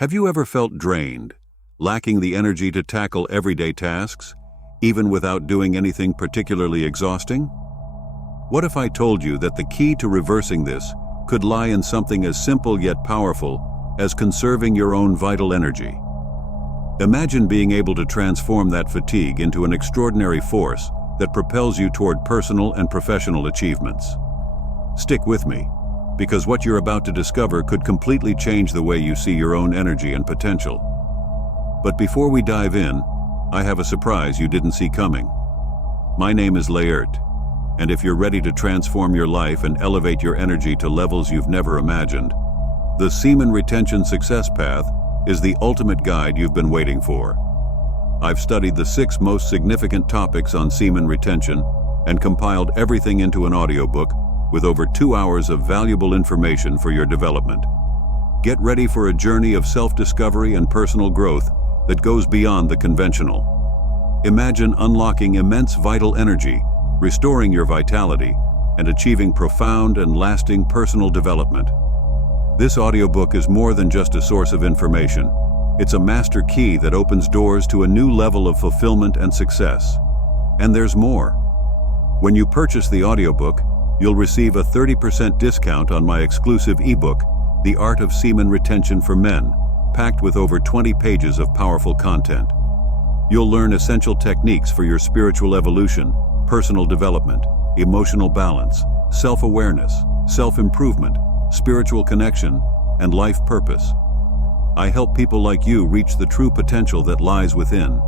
Have you ever felt drained, lacking the energy to tackle everyday tasks, even without doing anything particularly exhausting? What if I told you that the key to reversing this could lie in something as simple yet powerful as conserving your own vital energy? Imagine being able to transform that fatigue into an extraordinary force that propels you toward personal and professional achievements. Stick with me, because what you're about to discover could completely change the way you see your own energy and potential. But before we dive in, I have a surprise you didn't see coming. My name is Laert, and if you're ready to transform your life and elevate your energy to levels you've never imagined, the Semen Retention Success Path is the ultimate guide you've been waiting for. I've studied the 6 most significant topics on semen retention and compiled everything into an audiobook with over 2 hours of valuable information for your development. Get ready for a journey of self-discovery and personal growth that goes beyond the conventional. Imagine unlocking immense vital energy, restoring your vitality, and achieving profound and lasting personal development. This audiobook is more than just a source of information. It's a master key that opens doors to a new level of fulfillment and success. And there's more. When you purchase the audiobook, you'll receive a 30% discount on my exclusive ebook, The Art of Semen Retention for Men, packed with over 20 pages of powerful content. You'll learn essential techniques for your spiritual evolution, personal development, emotional balance, self-awareness, self-improvement, spiritual connection, and life purpose. I help people like you reach the true potential that lies within.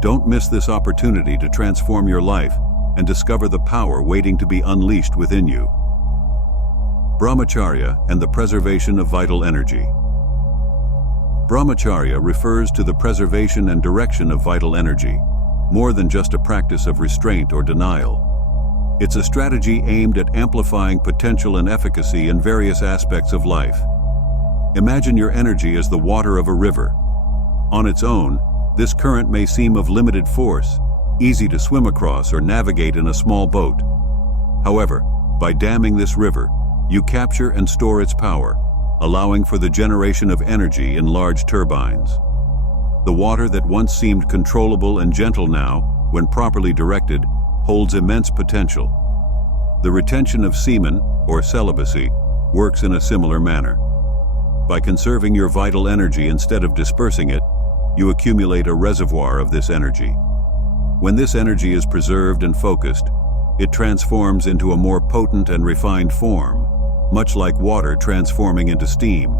Don't miss this opportunity to transform your life and discover the power waiting to be unleashed within you. Brahmacharya and the preservation of vital energy. Brahmacharya refers to the preservation and direction of vital energy, more than just a practice of restraint or denial. It's a strategy aimed at amplifying potential and efficacy in various aspects of life. Imagine your energy as the water of a river. On its own, this current may seem of limited force, easy to swim across or navigate in a small boat. However, by damming this river, you capture and store its power, allowing for the generation of energy in large turbines. The water that once seemed controllable and gentle now, when properly directed, holds immense potential. The retention of semen, or celibacy, works in a similar manner. By conserving your vital energy instead of dispersing it, you accumulate a reservoir of this energy. When this energy is preserved and focused, it transforms into a more potent and refined form, much like water transforming into steam.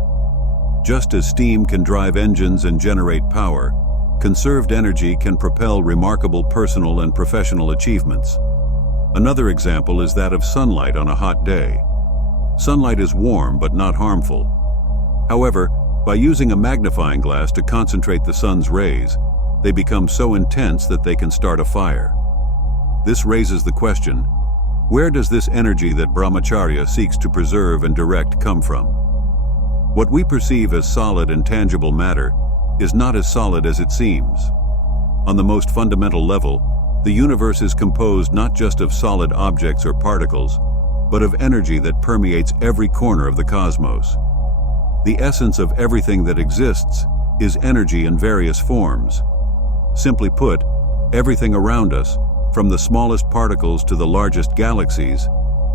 Just as steam can drive engines and generate power, conserved energy can propel remarkable personal and professional achievements. Another example is that of sunlight on a hot day. Sunlight is warm but not harmful. However, by using a magnifying glass to concentrate the sun's rays, they become so intense that they can start a fire. This raises the question, where does this energy that Brahmacharya seeks to preserve and direct come from? What we perceive as solid and tangible matter is not as solid as it seems. On the most fundamental level, the universe is composed not just of solid objects or particles, but of energy that permeates every corner of the cosmos. The essence of everything that exists is energy in various forms. Simply put, everything around us, from the smallest particles to the largest galaxies,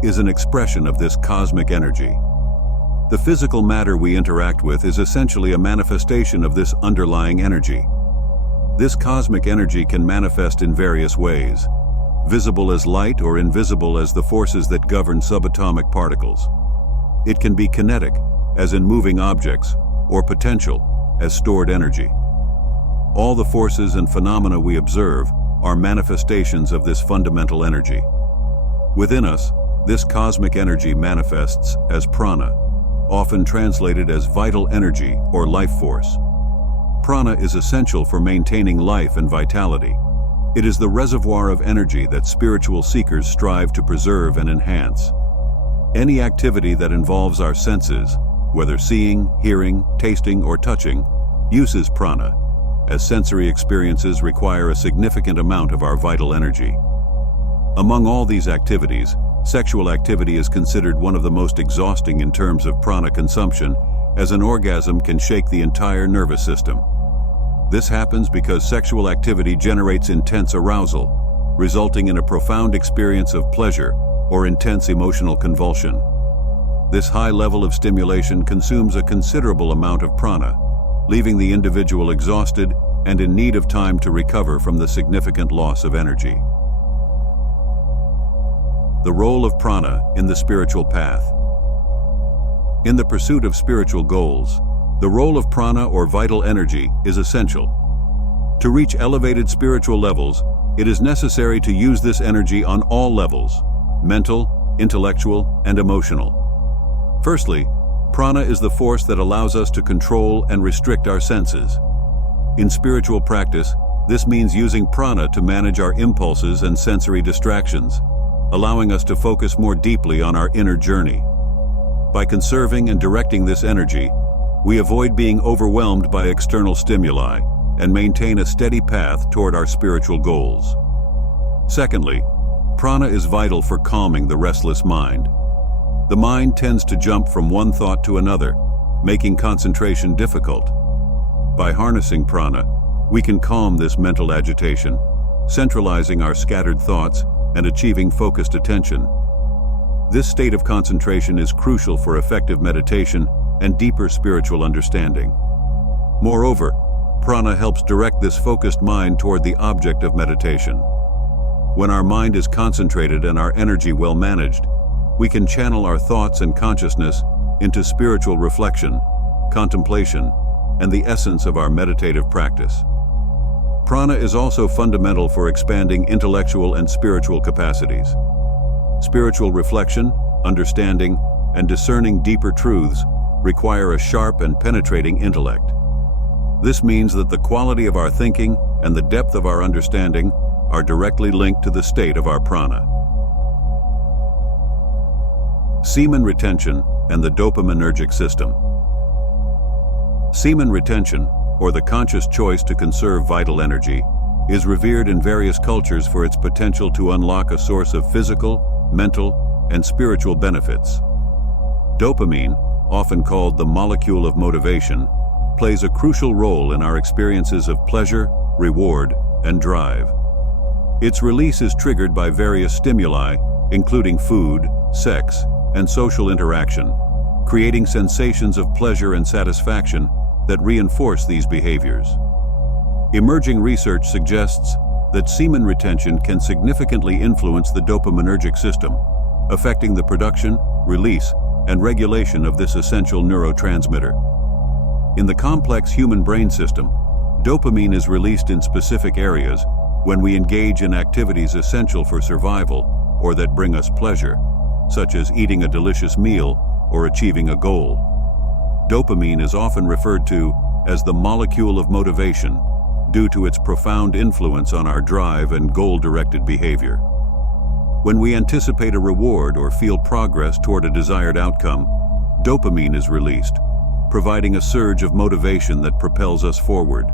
is an expression of this cosmic energy. The physical matter we interact with is essentially a manifestation of this underlying energy. This cosmic energy can manifest in various ways, visible as light or invisible as the forces that govern subatomic particles. It can be kinetic, as in moving objects, or potential, as stored energy. All the forces and phenomena we observe are manifestations of this fundamental energy. Within us, this cosmic energy manifests as prana, often translated as vital energy or life force. Prana is essential for maintaining life and vitality. It is the reservoir of energy that spiritual seekers strive to preserve and enhance. Any activity that involves our senses, whether seeing, hearing, tasting, or touching, uses prana, as sensory experiences require a significant amount of our vital energy. Among all these activities, sexual activity is considered one of the most exhausting in terms of prana consumption, as an orgasm can shake the entire nervous system. This happens because sexual activity generates intense arousal, resulting in a profound experience of pleasure or intense emotional convulsion. This high level of stimulation consumes a considerable amount of prana, leaving the individual exhausted and in need of time to recover from the significant loss of energy. The role of prana in the spiritual path. In the pursuit of spiritual goals, the role of prana or vital energy is essential. To reach elevated spiritual levels, it is necessary to use this energy on all levels: mental, intellectual, and emotional. Firstly, prana is the force that allows us to control and restrict our senses. In spiritual practice, this means using prana to manage our impulses and sensory distractions, allowing us to focus more deeply on our inner journey. By conserving and directing this energy, we avoid being overwhelmed by external stimuli and maintain a steady path toward our spiritual goals. Secondly, prana is vital for calming the restless mind. The mind tends to jump from one thought to another, making concentration difficult. By harnessing prana, we can calm this mental agitation, centralizing our scattered thoughts and achieving focused attention. This state of concentration is crucial for effective meditation and deeper spiritual understanding. Moreover, prana helps direct this focused mind toward the object of meditation. When our mind is concentrated and our energy well managed, we can channel our thoughts and consciousness into spiritual reflection, contemplation, and the essence of our meditative practice. Prana is also fundamental for expanding intellectual and spiritual capacities. Spiritual reflection, understanding, and discerning deeper truths require a sharp and penetrating intellect. This means that the quality of our thinking and the depth of our understanding are directly linked to the state of our prana. Semen retention and the dopaminergic system. Semen retention, or the conscious choice to conserve vital energy, is revered in various cultures for its potential to unlock a source of physical, mental, and spiritual benefits. Dopamine, often called the molecule of motivation, plays a crucial role in our experiences of pleasure, reward, and drive. Its release is triggered by various stimuli, including food, sex, and social interaction, creating sensations of pleasure and satisfaction that reinforce these behaviors. Emerging research suggests that semen retention can significantly influence the dopaminergic system, affecting the production, release, and regulation of this essential neurotransmitter. In the complex human brain system, dopamine is released in specific areas when we engage in activities essential for survival or that bring us pleasure, such as eating a delicious meal or achieving a goal. Dopamine is often referred to as the molecule of motivation due to its profound influence on our drive and goal-directed behavior. When we anticipate a reward or feel progress toward a desired outcome, dopamine is released, providing a surge of motivation that propels us forward.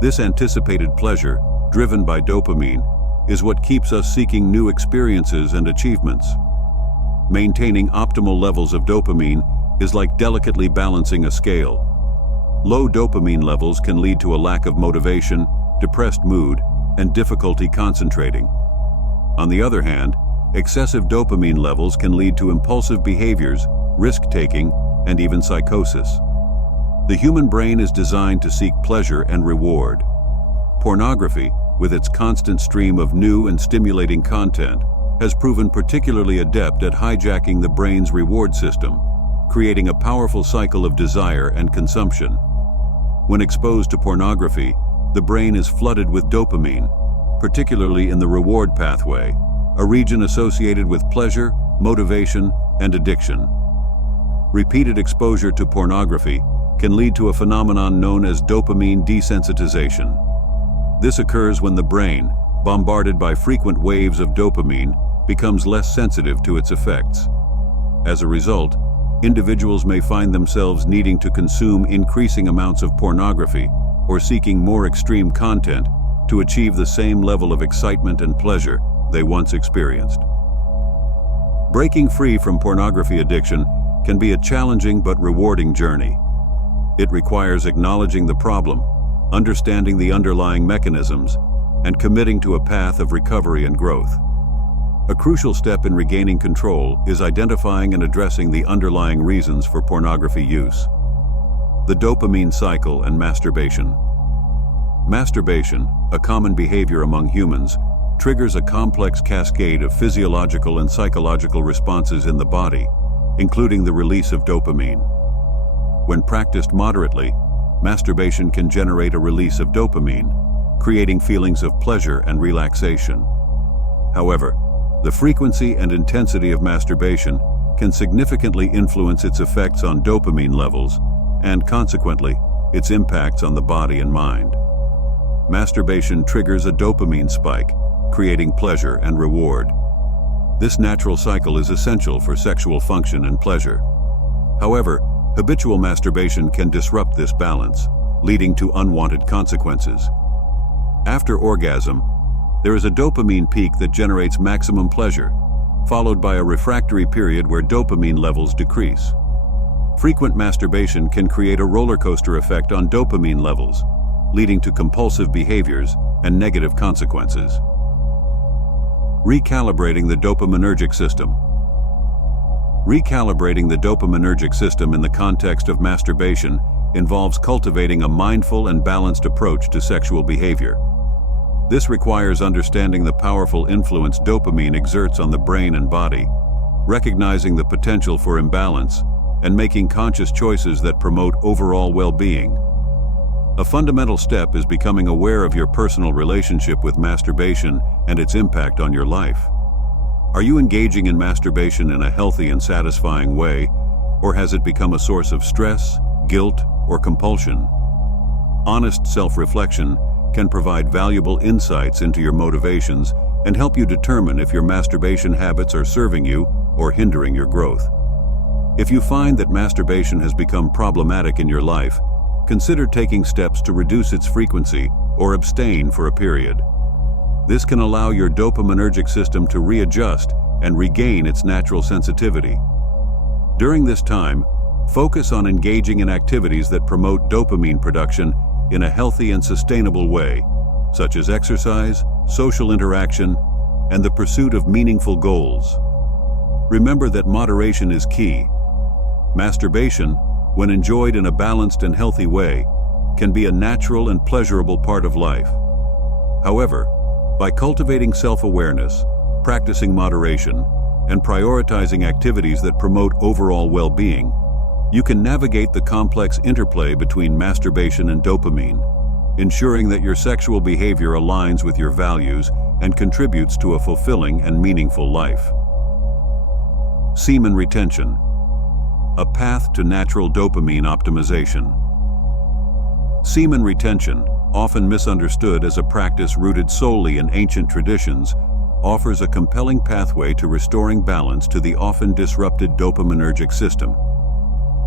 This anticipated pleasure, driven by dopamine, is what keeps us seeking new experiences and achievements. Maintaining optimal levels of dopamine is like delicately balancing a scale. Low dopamine levels can lead to a lack of motivation, depressed mood, and difficulty concentrating. On the other hand, excessive dopamine levels can lead to impulsive behaviors, risk-taking, and even psychosis. The human brain is designed to seek pleasure and reward. Pornography, with its constant stream of new and stimulating content, has proven particularly adept at hijacking the brain's reward system, creating a powerful cycle of desire and consumption. When exposed to pornography, the brain is flooded with dopamine, particularly in the reward pathway, a region associated with pleasure, motivation, and addiction. Repeated exposure to pornography can lead to a phenomenon known as dopamine desensitization. This occurs when the brain, bombarded by frequent waves of dopamine, becomes less sensitive to its effects. As a result, individuals may find themselves needing to consume increasing amounts of pornography or seeking more extreme content to achieve the same level of excitement and pleasure they once experienced. Breaking free from pornography addiction can be a challenging but rewarding journey. It requires acknowledging the problem, understanding the underlying mechanisms, and committing to a path of recovery and growth. A crucial step in regaining control is identifying and addressing the underlying reasons for pornography use. The dopamine cycle and masturbation. Masturbation, a common behavior among humans, triggers a complex cascade of physiological and psychological responses in the body, including the release of dopamine. When practiced moderately, masturbation can generate a release of dopamine, creating feelings of pleasure and relaxation. However, the frequency and intensity of masturbation can significantly influence its effects on dopamine levels and, consequently, its impacts on the body and mind. Masturbation triggers a dopamine spike, creating pleasure and reward. This natural cycle is essential for sexual function and pleasure. However, habitual masturbation can disrupt this balance, leading to unwanted consequences. After orgasm, there is a dopamine peak that generates maximum pleasure, followed by a refractory period where dopamine levels decrease. Frequent masturbation can create a roller coaster effect on dopamine levels, leading to compulsive behaviors and negative consequences. Recalibrating the dopaminergic system. Recalibrating the dopaminergic system in the context of masturbation involves cultivating a mindful and balanced approach to sexual behavior. This requires understanding the powerful influence dopamine exerts on the brain and body, recognizing the potential for imbalance, and making conscious choices that promote overall well-being. A fundamental step is becoming aware of your personal relationship with masturbation and its impact on your life. Are you engaging in masturbation in a healthy and satisfying way, or has it become a source of stress, guilt, or compulsion? Honest self-reflection can provide valuable insights into your motivations and help you determine if your masturbation habits are serving you or hindering your growth. If you find that masturbation has become problematic in your life, consider taking steps to reduce its frequency or abstain for a period. This can allow your dopaminergic system to readjust and regain its natural sensitivity. During this time, focus on engaging in activities that promote dopamine production in a healthy and sustainable way, such as exercise, social interaction, and the pursuit of meaningful goals. Remember that moderation is key. Masturbation, when enjoyed in a balanced and healthy way, can be a natural and pleasurable part of life. However, by cultivating self-awareness, practicing moderation, and prioritizing activities that promote overall well-being, you can navigate the complex interplay between masturbation and dopamine, ensuring that your sexual behavior aligns with your values and contributes to a fulfilling and meaningful life. Semen retention. A path to natural dopamine optimization. Semen retention, often misunderstood as a practice rooted solely in ancient traditions, offers a compelling pathway to restoring balance to the often disrupted dopaminergic system.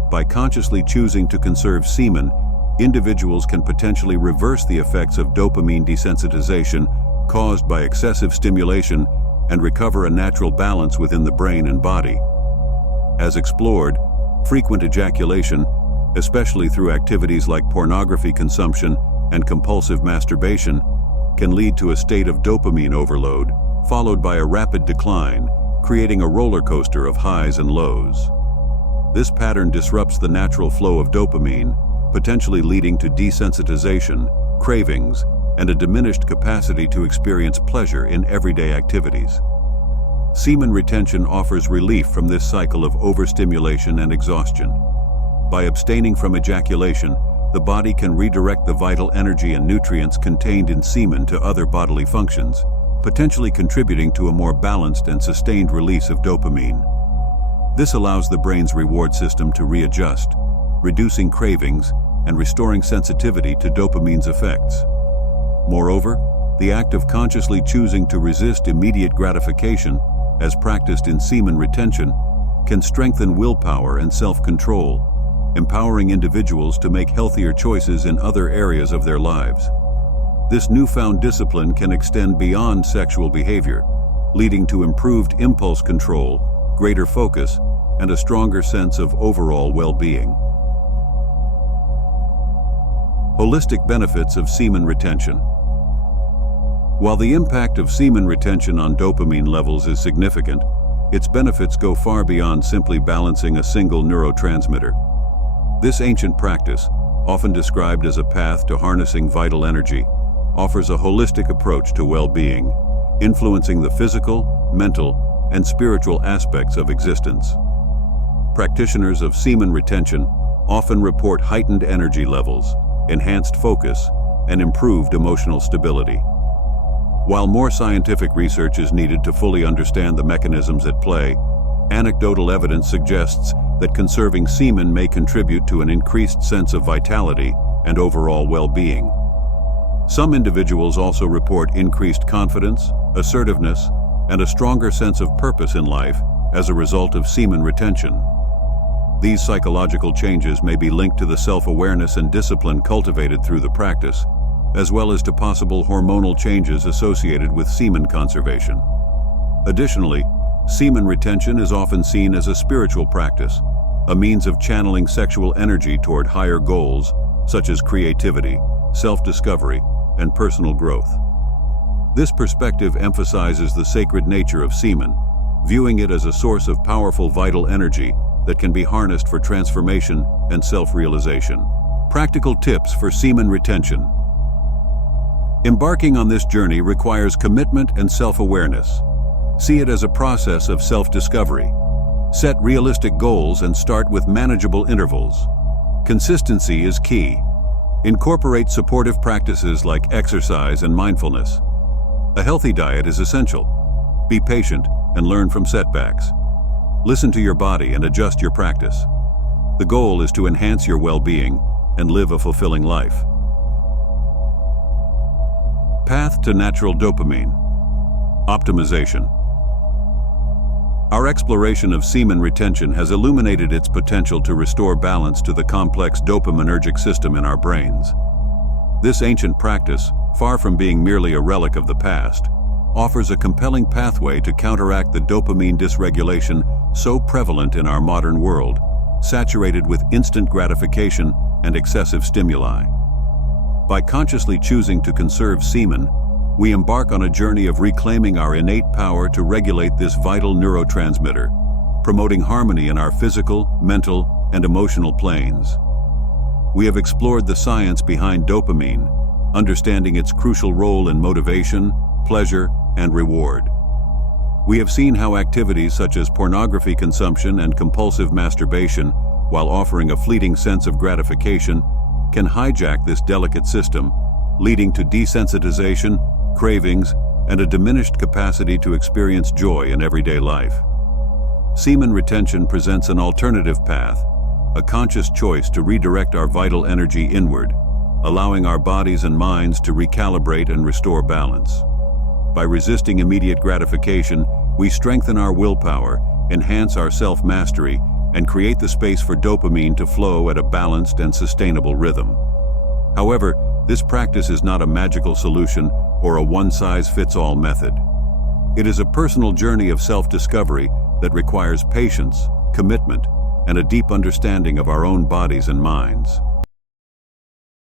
By consciously choosing to conserve semen, individuals can potentially reverse the effects of dopamine desensitization caused by excessive stimulation and recover a natural balance within the brain and body. As explored, frequent ejaculation, especially through activities like pornography consumption and compulsive masturbation, can lead to a state of dopamine overload, followed by a rapid decline, creating a roller coaster of highs and lows. This pattern disrupts the natural flow of dopamine, potentially leading to desensitization, cravings, and a diminished capacity to experience pleasure in everyday activities. Semen retention offers relief from this cycle of overstimulation and exhaustion. By abstaining from ejaculation, the body can redirect the vital energy and nutrients contained in semen to other bodily functions, potentially contributing to a more balanced and sustained release of dopamine. This allows the brain's reward system to readjust, reducing cravings and restoring sensitivity to dopamine's effects. Moreover, the act of consciously choosing to resist immediate gratification, as practiced in semen retention, can strengthen willpower and self-control, empowering individuals to make healthier choices in other areas of their lives. This newfound discipline can extend beyond sexual behavior, leading to improved impulse control, greater focus, and a stronger sense of overall well-being. Holistic benefits of semen retention. While the impact of semen retention on dopamine levels is significant, its benefits go far beyond simply balancing a single neurotransmitter. This ancient practice, often described as a path to harnessing vital energy, offers a holistic approach to well-being, influencing the physical, mental, and spiritual aspects of existence. Practitioners of semen retention often report heightened energy levels, enhanced focus, and improved emotional stability. While more scientific research is needed to fully understand the mechanisms at play, anecdotal evidence suggests that conserving semen may contribute to an increased sense of vitality and overall well-being. Some individuals also report increased confidence, assertiveness, and a stronger sense of purpose in life as a result of semen retention. These psychological changes may be linked to the self-awareness and discipline cultivated through the practice, as well as to possible hormonal changes associated with semen conservation. Additionally, semen retention is often seen as a spiritual practice, a means of channeling sexual energy toward higher goals, such as creativity, self-discovery, and personal growth. This perspective emphasizes the sacred nature of semen, viewing it as a source of powerful vital energy that can be harnessed for transformation and self-realization. Practical tips for semen retention. Embarking on this journey requires commitment and self-awareness. See it as a process of self-discovery. Set realistic goals and start with manageable intervals. Consistency is key. Incorporate supportive practices like exercise and mindfulness. A healthy diet is essential. Be patient and learn from setbacks. Listen to your body and adjust your practice. The goal is to enhance your well-being and live a fulfilling life. Path to natural dopamine. Optimization. Our exploration of semen retention has illuminated its potential to restore balance to the complex dopaminergic system in our brains. This ancient practice, far from being merely a relic of the past, offers a compelling pathway to counteract the dopamine dysregulation so prevalent in our modern world, saturated with instant gratification and excessive stimuli. By consciously choosing to conserve semen, we embark on a journey of reclaiming our innate power to regulate this vital neurotransmitter, promoting harmony in our physical, mental, and emotional planes. We have explored the science behind dopamine, understanding its crucial role in motivation, pleasure, and reward. We have seen how activities such as pornography consumption and compulsive masturbation, while offering a fleeting sense of gratification, can hijack this delicate system, leading to desensitization, cravings, and a diminished capacity to experience joy in everyday life. Semen retention presents an alternative path, a conscious choice to redirect our vital energy inward, allowing our bodies and minds to recalibrate and restore balance. By resisting immediate gratification, we strengthen our willpower, enhance our self-mastery, and create the space for dopamine to flow at a balanced and sustainable rhythm. However, this practice is not a magical solution or a one-size-fits-all method. It is a personal journey of self-discovery that requires patience, commitment, and a deep understanding of our own bodies and minds.